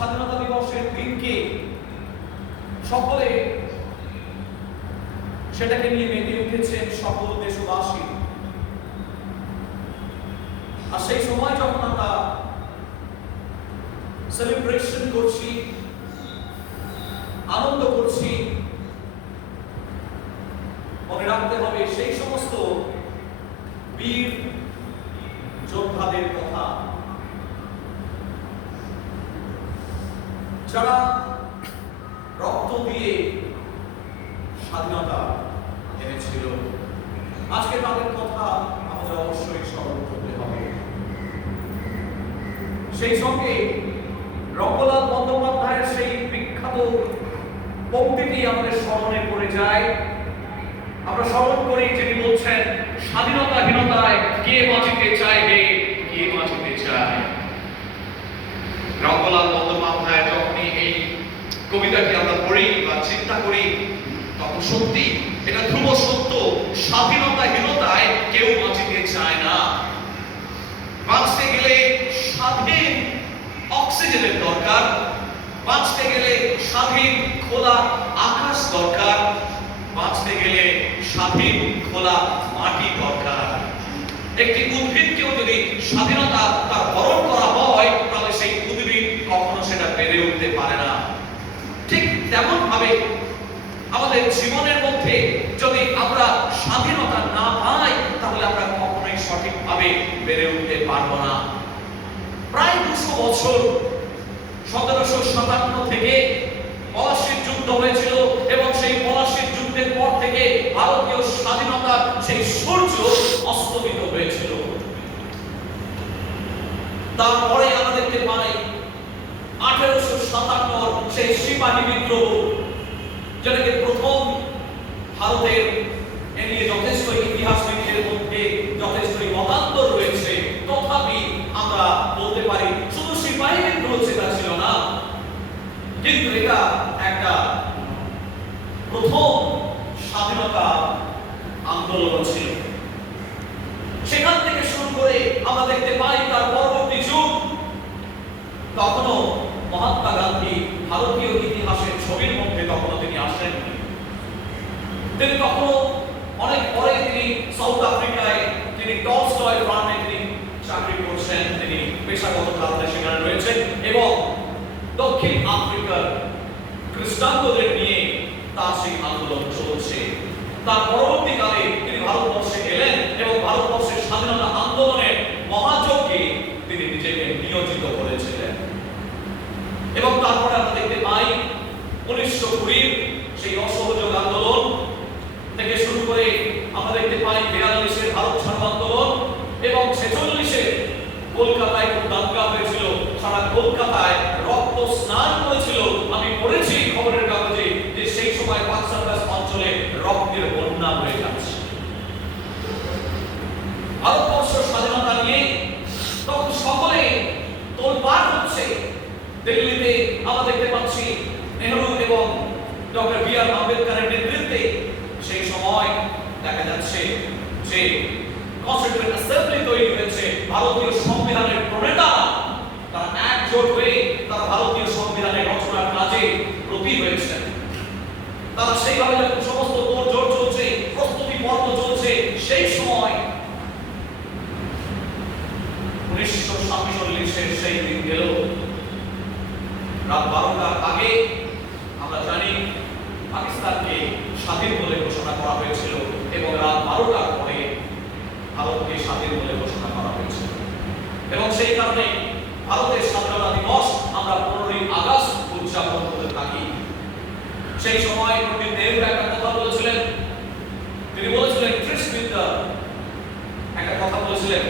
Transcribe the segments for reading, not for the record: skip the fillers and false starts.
স্বাধীনতা দিবসের দিনকে সকলে সেটাকে নিয়ে মেতে উঠেছেন সকল দেশবাসী। আর সেই সময় যখন আমরা সেলিব্রেশন করছি, আনন্দ করছি, মনে রাখতে হবে সেই সমস্ত বীর যোদ্ধাদের কথা যারা রক্ত দিয়ে স্বাধীনতা এনেছিল। আজকে তাদের কথা আমাদের অবশ্যই স্মরণ করতে হবে। সেই সঙ্গে রঙ্গলাল বন্দ্যোপাধ্যায়ের সেই বিখ্যাত পংক্তিটি আমাদের স্মরণে পড়ে যায়। আমরা স্মরণ করি, যিনি বলছেন, স্বাধীনতাহীনতায় কে বাঁচিতে চায় হে, কে বাঁচিতে চায়। রঙ্গলাল বন্দ্যোপাধ্যায় যখনই এই কবিতাটি আমরা পড়ি বা চিন্তা করি, তখন সত্যি এটা ধ্রুব সত্য, স্বাধীনতাহীনতায় কেউ বাঁচিতে চায় না। বাঁচতে গেলে স্বাধীন অক্সিজেনের দরকার, বাঁচতে গেলে স্বাধীন খোলা আকাশ দরকার, বাঁচতে গেলে স্বাধীন খোলা মাটি দরকার। একটি উদ্ভিদকেও যদি স্বাধীনতা তার বরণ করা হয়, তাহলে সেই উদ্ভিদ কখনো সেটা বেড়ে উঠতে পারে না। ঠিক তেমন ভাবে আমাদের জীবনের মধ্যে যদি আমরা স্বাধীনতা না পাই, তাহলে আমরা কখনোই সঠিকভাবে বেড়ে উঠতে পারবো না। প্রায় 200 বছর 1757 থেকে পলাশীর যুদ্ধ হয়েছিল এবং সেই পলাশীর যুদ্ধের পর থেকে ভারতীয় স্বাধীনতার সেই সূর্য অস্তমিত হয়েছিল। তারপরে আমরা দেখতে পাই 1857 সেই সিপাহী বিদ্রোহ, যেটাকে প্রথম ভারতের এ নিয়ে যথেষ্ট ইতিহাসবিদদের মধ্যে যথেষ্ট মতান্তর রয়েছে। তথাপি আমরা বলতে পারি শুধু সিপাহী বিদ্রোহ সেটা ছিল না, কিন্তু এটা একটা প্রথম স্বাধীনতা আন্দোলন ছিল। সেখান থেকে শুরু করে আমরা দেখতে পাই তার পরবর্তী যুগ, তখনও মহাত্মা গান্ধী ভারতীয় ইতিহাসের ছবির মধ্যে তখনও তিনি আসেননি। তিনি তখনও অনেক পরে তিনি সাউথ আফ্রিকায় তিনি টলস্টয় ফার্মে তিনি চাকরি করছেন, তিনি পেশাগত কারণে সেখানে রয়েছেন এবং দক্ষিণ আফ্রিকার খ্রিস্টানদের নিয়ে তার সেই আন্দোলন চলছে। তার পরবর্তীকালে তিনি ভারতবর্ষে এলেন এবং ভারতবর্ষের স্বাধীনতা আন্দোলনের মহাযজ্ঞে তিনি নিজেকে নিয়োজিত করেছিলেন। এবং তারপরে আমরা দেখতে পাই 1920 সেই অসহযোগ আন্দোলন থেকে শুরু করে আমরা দেখতে পাই 42 ভারত ছাড়ো আন্দোলন এবং 46 কলকাতায় দাঙ্গা হয়েছিল। সারা কলকাতায় রক্ত স্নান করেছিল। আমি পড়েছি খবরের কাগজে যে সেই সময় পাকসান্দাস অঞ্চলে রক্তের বন্যা হয়ে যাচ্ছে। ভারতবর্ষ স্বাধীনতা নিয়ে তখন সকলে তোলপাড় হচ্ছে। দিল্লিতে আমরা দেখতে পাচ্ছি নেহরু এবং ডক্টর বি.আর. আম্বেদকরের নেতৃত্বে সেই সময় দেখা যাচ্ছে যে কনস্টিটিউয়েন্ট অ্যাসেম্বলি তৈরি হয়েছে। ভারতীয় সংবিধানের প্রণেতা তারা একজোট হয়ে তারা ভারতীয় সংবিধানের রচনার কাজে ব্রতী হয়েছেন। তারা সেইভাবে যখন সমস্ত তোড়জোড় চলছে, প্রস্তুতি পর্ব চলছে, সেই সময় 1947 সেই দিন গেল। রাত 12টার আগে আমরা জানি পাকিস্তানকে স্বাধীন বলে ঘোষণা করা হয়েছিল এবং রাত 12টার পরে ভারতকে স্বাধীন বলে ঘোষণা করা হয়েছিল। এবং সেই কারণে ভারতের স্বাধীনতা দিবস আমরা 15ই আগস্ট উদযাপন করতে থাকি। সেই সময় পণ্ডিত নেহরু একটা কথা বলেছিলেন। তিনি বলেছিলেন ট্রিস্টবিদ্যা একটা কথা বলেছিলেন,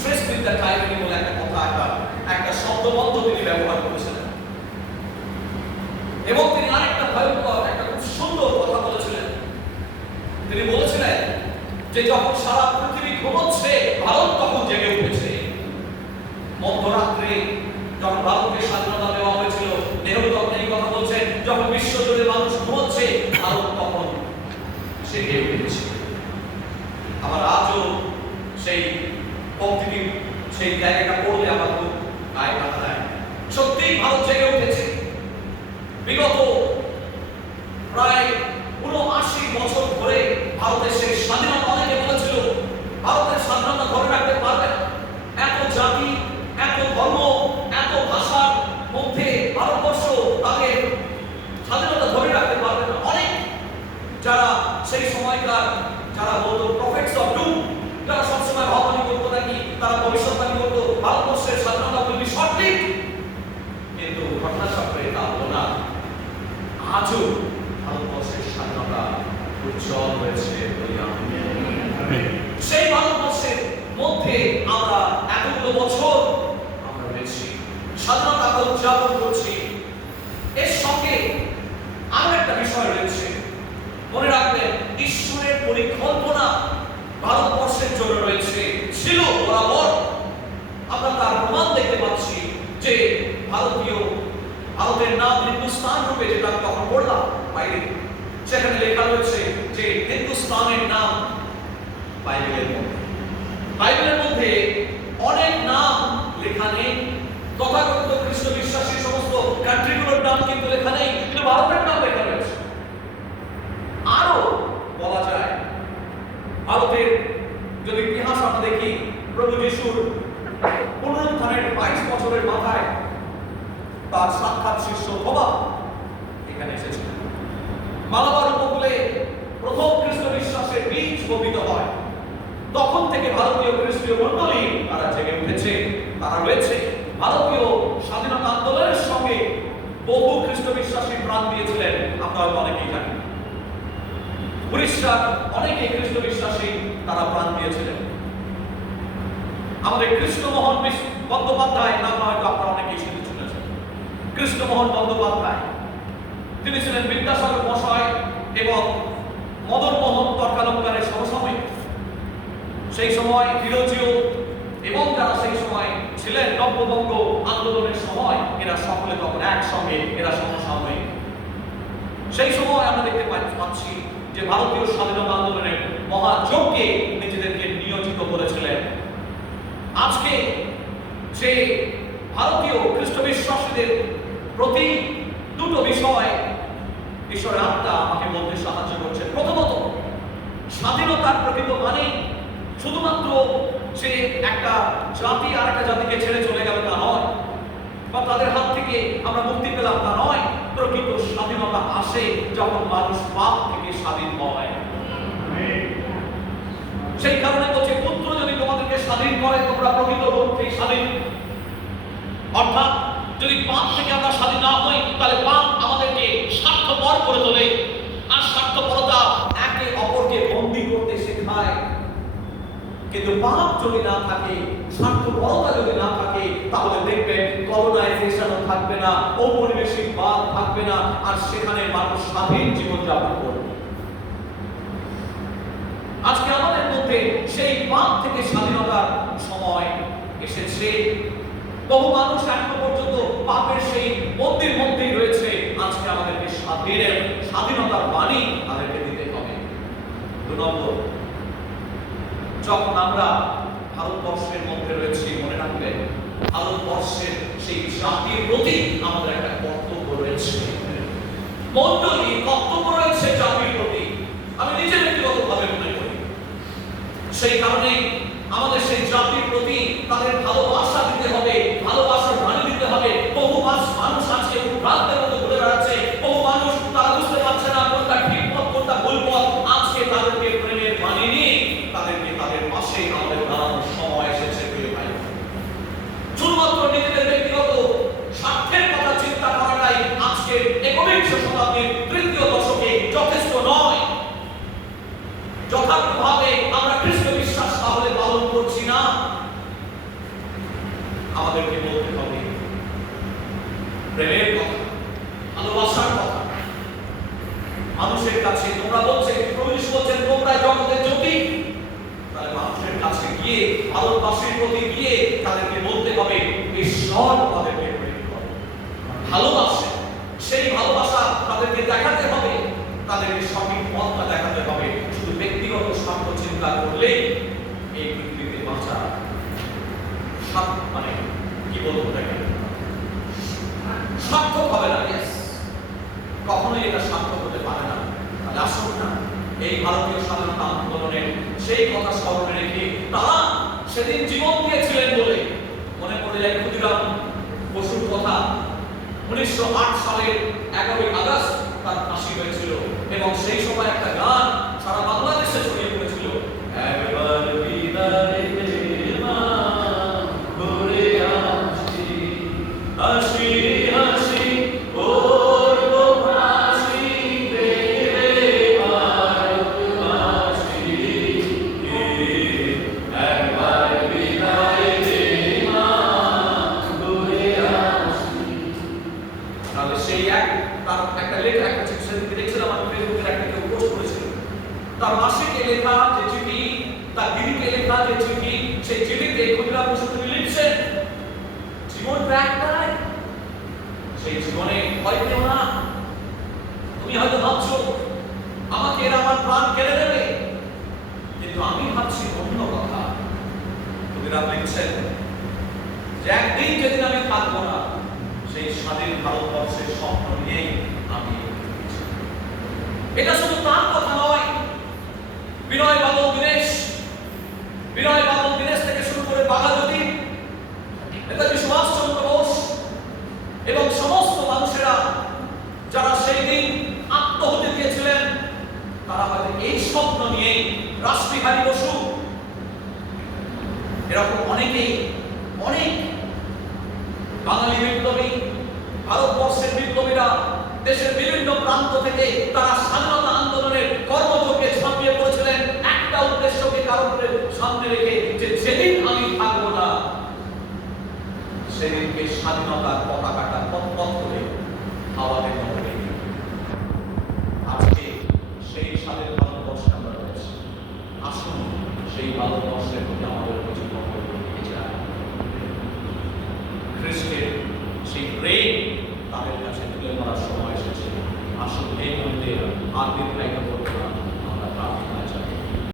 ট্রিস্টবিদ্যা টাইমেনি বলে একটা কথা, একটা শব্দবন্ধ তিনি ব্যবহার করেছিলেন। এবং তিনি আরেকটা ভয়ঙ্কর একটা খুব সুন্দর কথা বলেছিলেন। তিনি বলেছিলেন যে যখন সারা পৃথিবী ঘুমোচ্ছে, ভারত তখন জেগে উঠেছে। মধ্যরাত্রে যখন ভারতকে স্বাধীনতা দেওয়া হয়েছিল, নেহরু তখন এই কথা বলছেন, যখন বিশ্ব জুড়ে মানুষ ঘুমোচ্ছে, ভারত তখন জেগে উঠেছে। আবার আজও সেই পংক্তিটি সেই জায়গাটা পড়লে আমার খুব গায়ে কাটা দেয়। সত্যিই ভারত জেগে উঠেছে। বিগত প্রায় ৭৯ বছর ধরে ভারতের সেই স্বাধীনতা, অনেকে বলেছিল ভারতের স্বাধীনতা ধরে রাখতে পারবে না, এত জাতি, এত ধর্ম, এত ভাষার মধ্যে ভারতবর্ষ তাদের স্বাধীনতা ধরে রাখতে পারবে না। অনেক যারা সেই সময়কার যারা বলতো প্রফেটস অফ ডুম, যারা সবসময় ভাবনা করতো নাকি তারা ভবিষ্যৎবাণী করতো ভারতবর্ষের স্বাধীনতা উইল সঠিক, কিন্তু ঘটনাচক্রে তা হলো না। আজও ভারতবর্ষের স্বাধীনতা উজ্জ্বল হয়েছে। সেই ভারতবর্ষের মধ্যে আমরা এতগুলো বছর আমরা রয়েছি, স্বাধীনতা উদযাপন করছি। এর সঙ্গে আরো একটা বিষয় রয়েছে, মনে রাখবেন ঈশ্বরের পরিকল্পনা ভারতবর্ষের জন্য রয়েছে, ছিল বরাবর। আমরা তার প্রমাণ দেখতে পাচ্ছি যে ভারতের নাম হিন্দুস্তান রূপে, যেটা তখন পড়লাম বাইরে, সেখানে লেখা রয়েছে যে হিন্দুস্তানের নাম বাইবেলের মধ্যে অনেক নাম লেখা নেই। তথাকথিত খ্রিস্ট বিশ্বাসী সমস্ত কান্ট্রিগুলোর নাম কিন্তু লেখা নেই, কিন্তু ভারতের নাম লেখা রয়েছে। আরো বলা যায়, ভারতের যদি ইতিহাস আমরা দেখি, প্রভু যিশুর পুনরুত্থানের 22 বছরের মাথায় তার সাক্ষাৎ শিষ্য থোমা এখানে এসেছিলেন। মালাবার উপকূলে প্রথম খ্রিস্ট বিশ্বাসের বীজ বপিত হয়। তখন থেকে ভারতীয় খ্রিস্টীয় মণ্ডলী তারা জেগে উঠেছে, তারা রয়েছে। ভারতীয় স্বাধীনতা আন্দোলনের সঙ্গে বহু খ্রিস্ট বিশ্বাসী প্রাণ দিয়েছিলেন, আমরা হয়তো অনেকেই জানি। উড়িষ্যার অনেকে খ্রিস্ট বিশ্বাসী তারা প্রাণ দিয়েছিলেন। আমাদের কৃষ্ণমোহন বন্দ্যোপাধ্যায় নাম হয়তো আপনারা অনেকেই শুনেছেন। কৃষ্ণমোহন বন্দ্যোপাধ্যায়, তিনি ছিলেন বিদ্যাসাগর মশাই এবং মদন মোহন তর্কালঙ্কারের সমসাময়িক। সেই সময় বিরোধীয় এবং যারা সেই সময় ছিলেন নব্যবঙ্গ আন্দোলনের সময়, এরা সকলে তখন একসঙ্গে, এরা সমসাময়িক। সেই সময় আমরা দেখতে পাচ্ছি যে ভারতীয় স্বাধীনতা আন্দোলনের মহাযজ্ঞে নিজেদেরকে নিয়োজিত করেছিলেন। আজকে যে ভারতীয় খ্রিস্ট বিশ্বাসীদের প্রতি দুটো বিষয় ঈশ্বরের আত্মা আমাকে বলতে সাহায্য করছে। প্রথমত, স্বাধীনতার প্রকৃত মানে শুধুমাত্র সে একটা জাতি আর একটা জাতিকে ছেড়ে চলে গেল তা নয়, বা তাদের হাত থেকে আমরা মুক্তি পেলাম তা নয়। প্রকৃত স্বাধীনতা আসে যখন মানুষ পাপ থেকে স্বাধীন হয়। সেই কারণে বলছে, পুত্র যদি তোমাদেরকে স্বাধীন করে তোমরা প্রকৃত অর্থেই স্বাধীন। অর্থাৎ যদি পাপ থেকে আমরা স্বাধীন না হই, তাহলে পাপ আমাদেরকে স্বার্থপর করে তোলে, আর স্বার্থপরতা একে অপরকে বন্দী করতে শেখায়। কিন্তু পাপ যদি না থাকে, স্বার্থপরতা যদি না থাকে, তাহলে দেখবেন কলোনাইজেশনও থাকবে না, ঔপনিবেশিকবাদ থাকবে না, আর সেখানে মানুষ স্বাধীন জীবনযাপন করবে। আজকে আমাদের মধ্যে সেই পাপ থেকে স্বাধীনতার সময় এসেছে। বহু মানুষ এখনো পর্যন্ত পাপের সেই বন্দির মধ্যেই রয়েছে। আজকে আমাদেরকে স্বাধীনতার বাণী তাদেরকে দিতে হবে। 2 নম্বর, যখন আমরা ভারতবর্ষের মধ্যে রয়েছি, মনে রাখবেন ভারতবর্ষের সেই জাতির প্রতি আমাদের একটা কর্তব্য রয়েছে। মণ্ডলী কর্তব্য রয়েছে জাতির প্রতি, আমি নিজে ব্যক্তিগতভাবে মনে করি। সেই কারণে আমাদের সেই জাতির প্রতি তাদের ভালোবাসা দিতে হবে, ভালোবাসার বাণী দিতে হবে। বহু মানুষ আজকে ভ্রান্তের মতো ঘুরে বেড়াচ্ছে। বহু মানুষ তারা বুঝতে পারছে না কোনটা ঠিক পথ কোনটা ভুল পথ। আজকে তাদেরকে প্রেমের বাণী নিয়ে তাদেরকে তাদের পাশে আমাদের দাঁড়ানোর সময় এসেছে। শুধুমাত্র নিজেদের ব্যক্তিগত স্বার্থের কথা চিন্তা করাটাই আজকে একবিংশ শতাব্দীর 3য় দশকে যথেষ্ট নয়। যথার্থভাবে আমরা খ্রিস্ট বিশ্বাস তাহলে পালন করছি না। আমাদেরকে বলতে হবে প্রেমের কথা, ভালোবাসার কথা। মানুষের কাছে তোমরা বলছেন, প্রভু যিশু বলছেন তোমরা জগতের জ্যোতি। তাহলে মানুষের কাছে গিয়ে, ভারতবাসীর প্রতি গিয়ে তাদেরকে বলতে হবে ঈশ্বর তাদেরকে প্রেম করে, ভালোবাসে। সেই ভালোবাসা তাদেরকে দেখাতে হবে, তাদেরকে সঠিক পথটা দেখাতে হবে। শুধু ব্যক্তিগত স্বার্থ চিন্তা করলেই এই পৃথিবীতে বাঁচা মানে কি বলবো তাকে সার্থক হবে না। ইয়েস, কখনোই এটা সার্থক হতে পারে না। তাহলে আসুন না এই ভারতীয় স্বাধীনতা আন্দোলনের সেই কথা স্মরণে রেখে তারা সেদিন জীবন দিয়েছিলেন বলে মনে পড়ে যায় ক্ষুদিরাম বসুর কথা। 1908 সালের 11ই আগস্ট তার ফাঁসি হয়েছিল এবং সেই সময় একটা গান সারা বাংলাদেশে ছড়িয়ে পড়েছিল, একবার বিদায় দে মা, ঘুরে আসি হাসি হাসি করব হাসি দেবে ভারতবাসী, একবার বিদায় দে মা, ঘুরে আসি। তাহলে সেই তার একটা লেখা, একটা চিঠি সেদিনকে দেখছিলাম আমি ফেসবুকের একটা কেউ পোস্ট করেছিল, তার মাসিকে লেখা যে চিঠি, তার দিদিকে লেখা যে চিঠি, সেই চিঠিতে ক্ষুদিরাম বসু তিনি লিখছেন, জীবনটা একটাই, সেই জীবনে ভয় পেও না। তুমি হয়তো ভাবছো আমাকে এরা আমার প্রাণ কেড়ে নেবে, কিন্তু আমি ভাবছি অন্য কথা। ক্ষুদিরাম লিখছেন যে একদিন যেদিন আমি থাকবো না, সেই স্বাধীন ভারতবর্ষের স্বপ্ন নিয়েই আমি, এটা শুধু তার কথা নয়, বিনয় বাদল দীনেশ থেকে শুরু করে বাঘাযতীন, নেতাজি সুভাষচন্দ্র বোস এবং সমস্ত মানুষেরা যারা সেই দিন আত্মহত্যা দিয়েছিলেন, তারা হয়তো এই স্বপ্ন নিয়েই, রাসবিহারী বসু, এরকম অনেকেই, অনেক বাঙালি বিপ্লবী, ভারতবর্ষের বিপ্লবীরা দেশের বিভিন্ন প্রান্ত থেকে তারা স্বাধীনতা আন্দোলনের কর্মযোগে ঝাঁপিয়ে পড়েছিলেন একটা উদ্দেশ্যকে কারণে সামনে রেখে, যে যেদিন আমি থাকবো না সেদিনকে স্বাধীনতার পতাকাটা পথ করে হাওয়াতে নড়বে। আজকে সেই স্বাধীন ভারতবর্ষে আমরা রয়েছি। আসুন সেই ভারতবর্ষের প্রতি আমাদের কিছু কর্তব্য থেকে যায়। খ্রিস্টের সেই প্রেম তাদের কাছে তুলে ধরার সময় এসেছে। আসুন এই মধ্যে আর দীর্ঘায়িত করতে আমরা প্রার্থনা